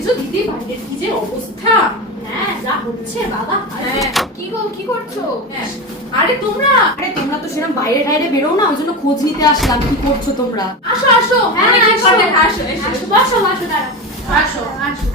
দেখেছো দিদি বাইরের কি যে অবস্থা। হ্যাঁ যা হচ্ছে বাবা। কি করছো? আরে তোমরা তো সেরকম বাইরে টাইরে বেরো না, ওই জন্য খোঁজ নিতে আসলাম কি করছো তোমরা। আসো আসো। হ্যাঁ, অনেক আসো। কথা আসো আসো, বসো বসো, দাঁড়াও। আসো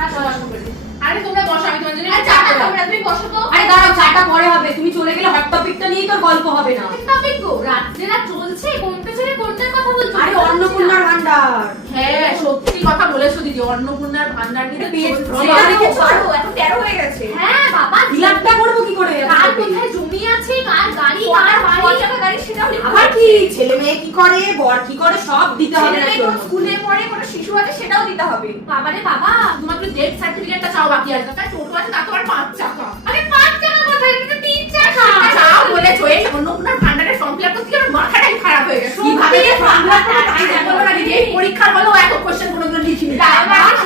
আসো আসো করে। আরে তোমরা বসো, আমি তোমাদের জন্য আরে চা চাটা করে তোমরা, তুমি বসো তো। আরে দাঁড়াও, চাটা পরে হবে, তুমি চলে গেলে হট টপিকটা নিয়েই তোর গল্প হবে না। টপিক গো, রাত্রিরা চলছে, কোনটা ছেড়ে কোনটার কথা বলছো? আরে অন্নপূর্ণার ভান্ডার। হ্যাঁ সত্যি কথা বলেছো দিদি, অন্নপূর্ণার ভান্ডার কিন্তু পেট চলছে। ভরা সেটা রেখে দেখেছো? ছাড়ো, এখন 13 হয়ে গেছে। হ্যাঁ বাবা, বিলাপটা করবো কি করে? কার কোথায় জমি আছে, কার গাড়ি, কার বাড়ি, কটা গাড়ি সেটাও আবার কি ছেলে মেয়ে কি করে, বর কি করে, সব দিতে হবে নাকি? স্কুলে পড়ে, কোন শিশু আছে সেটাও দিতে হবে। বাবারে বাবা, তোমার তো ডেথ সার্টিফিকেটটা চাও বাকি আছে, তাই টোটো আছে তা তো আর 5 টাকা। আরে 5 টাকা কোথায়, এটা তো 3 টাকা। চাও বলেছো, এই অন্নপূর্ণার ভান্ডারের ফর্ম ফিল আপ করতে গিয়ে আমার মাথাটাই খারাপ হয়ে গেছে। কিভাবে যে form fill up করবো তাই জানি বলো না দিদি, এই পরীক্ষার হলো এত কোশ্চেন কোনোদিন লিখিনি।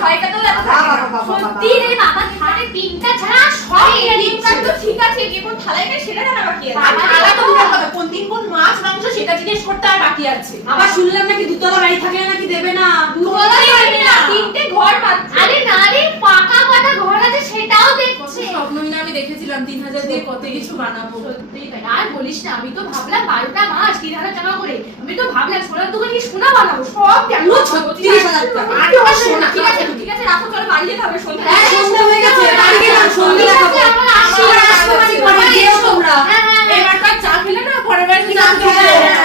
ছয়টাতেও এত থাকে না। সত্যি রে বাবা, ধারে 3টা ছাড়া সব লিখটা তো ঠিক আছে, যে কোন থালায় খায় সেটা জানা বাকি আছে। আর খালা তো দূরের কথা, কোন দিন কোন মাছ মাংস সেটা জিজ্ঞেস করতে আর বাকি আছে। আবার শুনলাম নাকি দুতলা বাড়ি থাকলে নাকি দেবে না। দুতলাই হবে না, 3টে ঘর পাচ্ছে। আরে না রে, পাকা কটা ঘর আছে সেটাও দেখছে। স্বপ্নমিনা আমি দেখেছিলাম 3000 দিয়ে কত কিছু বানাবো। সত্যি তাই, আর বলিস না, আমি তো ভাবলাম 12টা মাস 3000 টাকা করে। আমি তো ভাবলাম সোনার দোকানে কি সোনা বানাবো, সব কেন 36,000 টাকা। আর তো শোনা, ঠিক আছে ঠিক আছে, রাখো, চলো বাড়ি যেতে হবে। সন্ধ্যা হ্যাঁ, সন্ধ্যা হয়ে গেছে, বাড়ি গেলাম, সন্ধ্যা দেখাবো। আমার আসছি, আমার আসছি, বাড়ি যেও তোমরা। হ্যাঁ হ্যাঁ এবারকার চা খেলে না পরের বার ঠিক আছে, হ্যাঁ, হ্যাঁ।